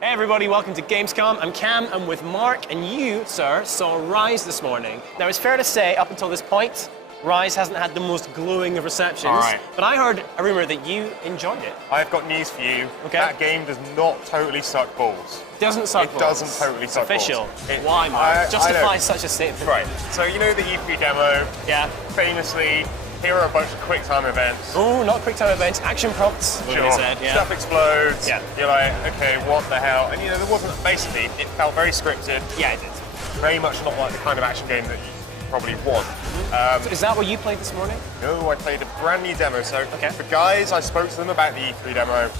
Hey everybody, welcome to Gamescom. I'm Cam, I'm with Mark, and you, sir, saw Ryse this morning. Now it's fair to say, up until this point, Ryse hasn't had the most glowing of receptions. All right. But I heard a rumor that you enjoyed it. I've got news for you. Okay. That game does not totally suck balls. Doesn't suck balls. It doesn't totally suck Official. balls. Why, Mark? Justify such a statement. Right. So you know the E3 demo? Yeah. Famously, here are a bunch of QuickTime events. Oh, not QuickTime events, action prompts. Sure. Said, yeah. Stuff explodes. Yeah. You're like, okay, what the hell? And you know, there wasn't, basically, it felt very scripted. Yeah, it did. Very much not like the kind of action game that you probably want. So is that what you played this morning? No, I played a brand new demo. So Okay. the guys, I spoke to them about the E3 demo.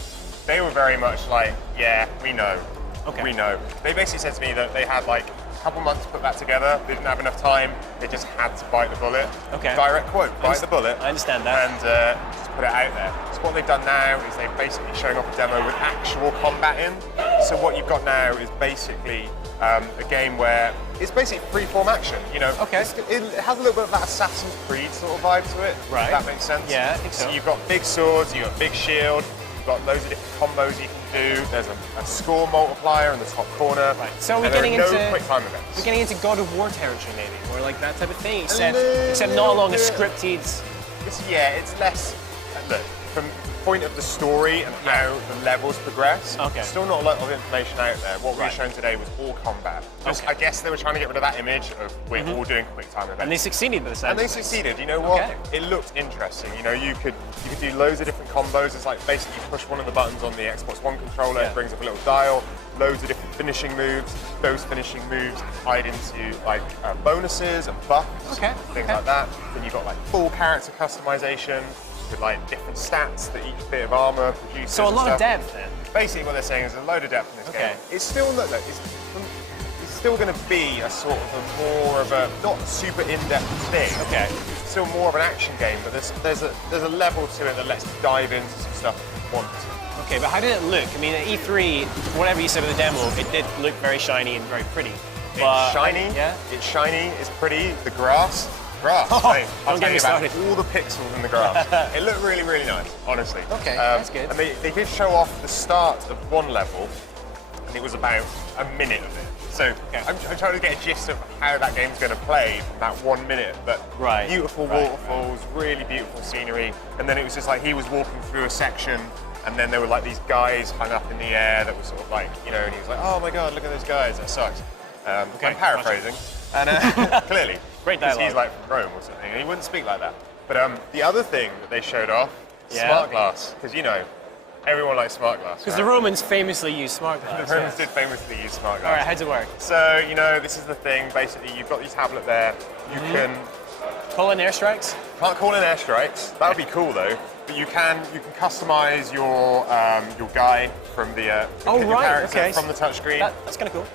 They were very much like, yeah, we know. Okay. We know. They basically said to me that they had like a couple months to put that together. They didn't have enough time. They just had to bite the bullet. Okay. Direct quote, bite the bullet. I understand that. And just put it out there. So what they've done now is they've basically shown off a demo with actual combat in. So what you've got now is basically a game where it's basically freeform action. You know, Okay. it has a little bit of that Assassin's Creed sort of vibe to it. Right. If that makes sense. Yeah, I think so. You've got big swords, you've got big shield, you've got loads of different combos you can do. There's a score multiplier in the top corner. Right. So are we and there getting are into no quick time events. We're getting into God of War territory, maybe, or like that type of thing, except not along a scripted. It's less. Look, from the point of the story and how the levels progress, Okay. still not a lot of information out there. What we were Right. shown today was all combat. Just, Okay. I guess they were trying to get rid of that image of we're all doing quick time events. And they succeeded by the sound And they of things. succeeded. You know what? Okay. It looked interesting. You know, you could do loads of different combos. It's like basically you push one of the buttons on the Xbox One controller, Yeah. it brings up a little dial. Loads of different finishing moves. Those finishing moves tied into like bonuses and buffs, Okay, things okay. like that. Then you've got like full character customization with like different stats that each bit of armor produces. So a and lot of stuff. depth then. Basically, what they're saying is a load of depth in this Okay. game. It's still not. Look, it's still going to be a sort of a more of a not super in-depth thing. Okay. It's still more of an action game, but there's a level to it that lets you dive into some stuff if you want to. Okay, but how did it look? I mean, at E3, whatever you said of the demo, it did look very shiny and very pretty. It's shiny. Yeah. It's shiny. It's pretty. The grass. Oh, mate, I'll don't tell get you me about started. all the pixels in the grass. It looked really, really nice, honestly. Okay, that's good. And they did show off the start of one level, and it was about a minute of it. So Okay. I'm trying to get a gist of how that game's going to play from that 1 minute. But Right, beautiful right, waterfalls, really beautiful scenery, and then it was just like he was walking through a section. And then there were like these guys hung up in the air that were sort of like, you know, and he was like, oh my God, look at those guys, that sucks. Okay, I'm paraphrasing, and clearly, Great because dialogue. he's like from Rome or something, and he wouldn't speak like that. But the other thing that they showed off, Yeah. smart glass, because you know, everyone likes smart glass. Because the Romans famously used smart glass. The Romans did famously use smart All right, glass. how's it work? So, you know, this is the thing, basically, you've got your tablet there, you can, Call in airstrikes? can't call in airstrikes, that would be cool though, but you can customize your guy from the Oh, your right, character okay. from the touchscreen. That's kind of cool.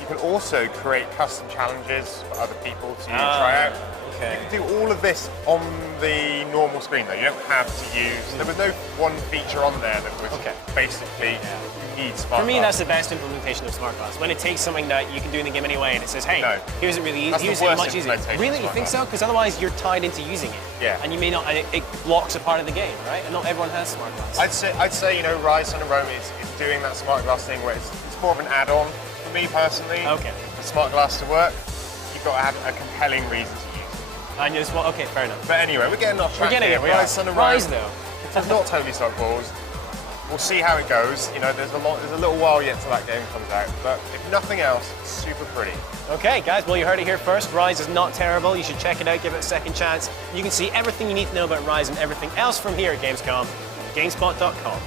You can also create custom challenges for other people to Ah, try out. okay. You can do all of this on the normal screen though. You don't have to use. There was no one feature on there that was Okay. basically you need smart For me, glass. that's the best implementation of smart glass. When it takes something that you can do in the game anyway and it says, hey, No. here's it really That's the here's it worst much easier. implementation Really, of you smart think glass. so? Because otherwise you're tied into using it. Yeah. And you may not, and it blocks a part of the game, right? And not everyone has smart glass. I'd say you know Ryse and Rome is doing that smart glass thing where it's more of an add-on for me personally. Okay. For smart glass to work, you've got to have a compelling reason to use it. I just okay, fair enough. But anyway, we're getting off track We're getting here. it, we are. Ryse and Rome. Ryse though. It's not totally stock balls. We'll see how it goes. You know, there's a little while yet till that game comes out. But if nothing else, it's super pretty. Okay, guys, well, you heard it here first. Ryse is not terrible. You should check it out, give it a second chance. You can see everything you need to know about Ryse and everything else from here at Gamescom, GameSpot.com.